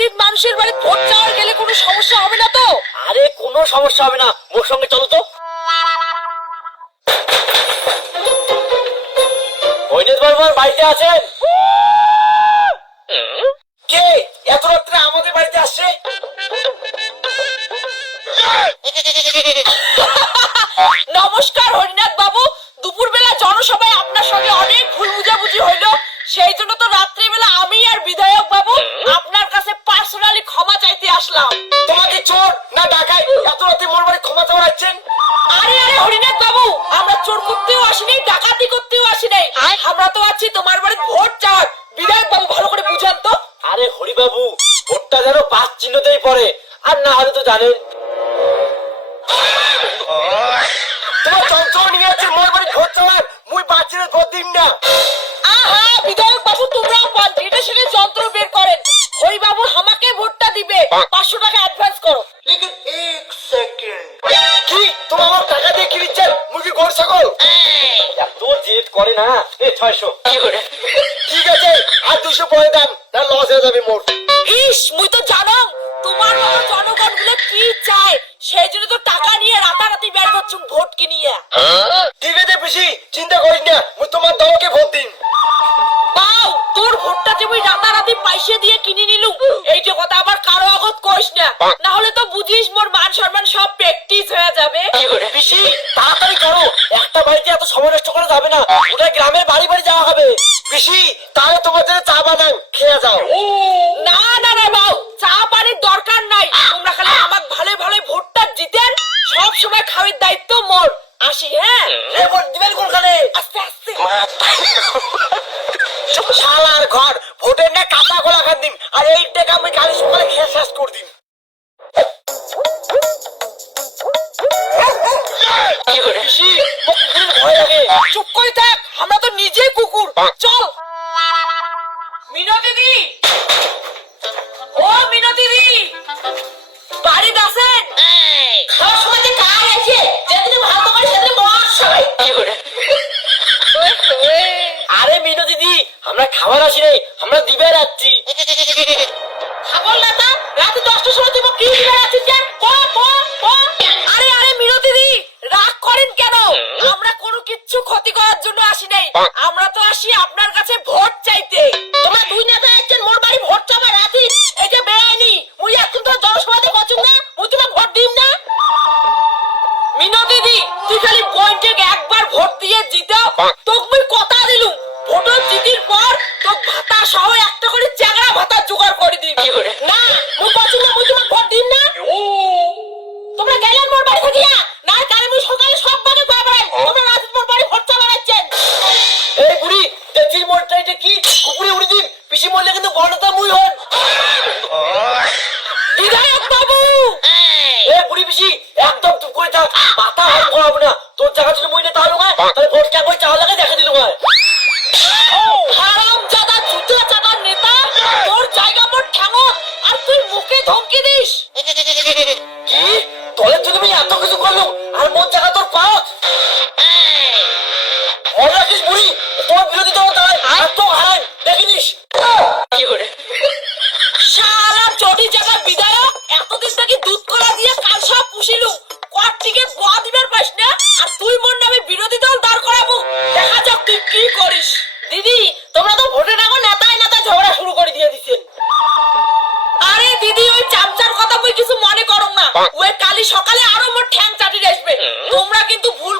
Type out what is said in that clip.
রাতের মানুষের বাড়ি ভোট চাওয়ার গেলে কোনো সমস্যা হবে না তো? আরে কোনো সমস্যা হবে না, মোর সঙ্গে চলো তো। কৈনেত বর্মন বাড়িতে আছেন? কে এত রাত্রে আমাদের বাড়িতে আসছে? নমস্কার হরিনাথ বাবু, দুপুরবেলা জনসভায় আপনার সঙ্গে অনেক ভুল বুঝাবুঝি হইলো, সেই জন্য তো রাত্রিবেলা আমি আর বিধায়ক বাবু আপনার কাছে পার্সোনালি ক্ষমা চাইতে আসলাম। তোমাকে চোর না ডাকাই এত রাতে মোর বাড়ি ক্ষমা চাওয়া আসছেন? আরে আরে হরিনাথ বাবু, আমরা চোর করতেও আসি নাই, ডাকাতি করতেও আসি নাই, আমরা তো আছি তোমার বাড়ি ভোট চাওয়ার। বিধায়ক বাবু ভালো করে বুঝান তো। আরে হরিবাবু, ভোটটা যেন বাস চিহ্নতেই পড়ে, আর না হলে তো জানেন তোমার যন্ত্র নিয়ে আছে মোর বাড়ি ভোট চাওয়ার, মুই বাচ্চাদের ভোট দিন না। আহা বিধায়ক বাবু, তোমরা যেটা সেটা যন্ত্র বের করেন। হরি বাবু আমাকে ভোটটা দিবে, 500 টাকা অ্যাডভান্স করো। লেকিন 1 সেকেন্ড, কি তুমি আমার টাকা দিয়ে কি দিচ্ছেন? মুই কি গর ছাগল? এত জেদ করে না। 600 ঠিক আছে, আর 200 পরে দাম, না লস হয়ে যাবে মোর। ইস, মুই তো জানো তোমার মতো জনগণ গুলো কি চায়, সেই জন্য তো টাকা নিয়ে রাতারাতি বের করছুম ভোট কিনিয়ে। ঠিক আছে পিসি, চিন্তা করিস না, মুই তোমার দলকে ভোট দিন। পাও, তোর ভোটটা যে মুই রাতারাতি পয়সা দিয়ে কিনে নিলুম, এইটা কথা আবার কারো আগত কইস না, না হলে তো বুঝিস মোর মান সম্মান সব প্র্যাকটিস হয়ে যাবে। পিসি তাড়াতাড়ি করো, একটা বাড়িতে এত সময় নষ্ট করা যাবে না, ওটা গ্রামের বাড়ি বাড়ি যাওয়া হবে। পিসি তাহলে তোমার জন্য চা বানান, খেয়ে যাও। না না রে বাউ, চা পানির দরকার নাই, তোমরা খালি আমাক ভালো ভালো ভোটটা জিতেন, সব সময় খাওয়ার দায়িত্ব মোর। আসি হ্যাঁ। এ ভোট দিবেন কোনখানে? আস্তে আস্তে। শালার ঘর, ভোটের না কাঁচা গোলা খান দিন, আর এই টাকা আমি কাল সকালে খেয়ে শেষ করে দিন। পিসি, মোক কুকুরের ভয় লাগে। চুপ করে থাক, আমরা তো নিজেই কুকুর। চল। মিনতি দি, ও মিনতি দি, বাড়ি আছেন? সব সময় যে কার আছে, যেদিন ভালো করে সেদিন মর সবাই। আরে মিনু দিদি, আমরা খাবার আসি নাই, আমরা দিবে যাচ্ছি। ছাগল নেতা, রাতে 10টার সময় তুমি কি দিবে আছিস কেন? আরে আরে মিনতি দি, রাগ করেন কেন? আমরা কোনো কিচ্ছু ক্ষতি করার জন্য আসি নাই, আমরা তো আসি আপনার কাছে ভোট চাইতে। তোমরা দুই নেতা আছেন মোর বাড়ি ভোট চাইবে রাতে, এটা বেআইনি। মুই এখন তো জনসভাতে বলছুম না, মুই তোমার ভোট দিম না। মিনতি দি, তুই খালি পয়েন্টে একবার ভোট দিয়ে জিতাও, তোকে মুই কথা দিলুম, ভোট জিতির পর তোকে ভাতা সহ একটা করে চ্যাংড়া ভাতা জোগাড় করে দিবি। না, মুই বলছুম না, মুই তোমার ভোট দিম না। তোমরা গেলেন মোর বাড়ি থেকে, না কালে মুই সকালে সব বাগে কয়ে বেড়াই, তোমরা রাতে মোর বাড়ি ভোট চা বেড়াচ্ছেন। এই বুড়ি, দেখছিস মোটটা এটা কি? কুকুরে উড়ি দিন, পিসি মরলে কিন্তু বড়টা মুই হন। বিধায়ক বাবু, এ বুড়ি পিসি, একদম চুপ করে থাক, মাথা হাত করাবো না। তোর জায়গা ছিল মুই না তাহলে হয়, তাহলে ভোট চাপ চাওয়া লাগে দেখা দিল হয়। হারামজাদা জুতা চাটার নেতা, তোর জায়গা মোর ঠ্যাঙো, আর তুই মুখে ধমকি দিস। কি তোলে তুই তুমি এত কিছু করলো, আর মোর জায়গা তোর পাও? মনে রাখিস বুড়ি, তোর বিরোধী দল তাই, আর তো হারাই দেখিনিস। শালা চটি জায়গা বিধায়ক, এতদিন থেকে দুধ কলা দিয়ে কাল সব পুষিলু, কট টিকেট গোয়া দিবার পাস না, আর তুই মোর নামে বিরোধী দল দাঁড় করাবো, দেখা যাক তুই কি করিস। দিদি, তোমরা তো ভোটের আগে নেতায় নেতায় ঝগড়া শুরু করে দিয়ে দিছেন। আরে দিদি, ওই চামচার কথা মুই কিছু মনে করো না, ওই কালি সকালে আরো মোর ঠ্যাং চাটি আসবে, তোমরা কিন্তু ভুল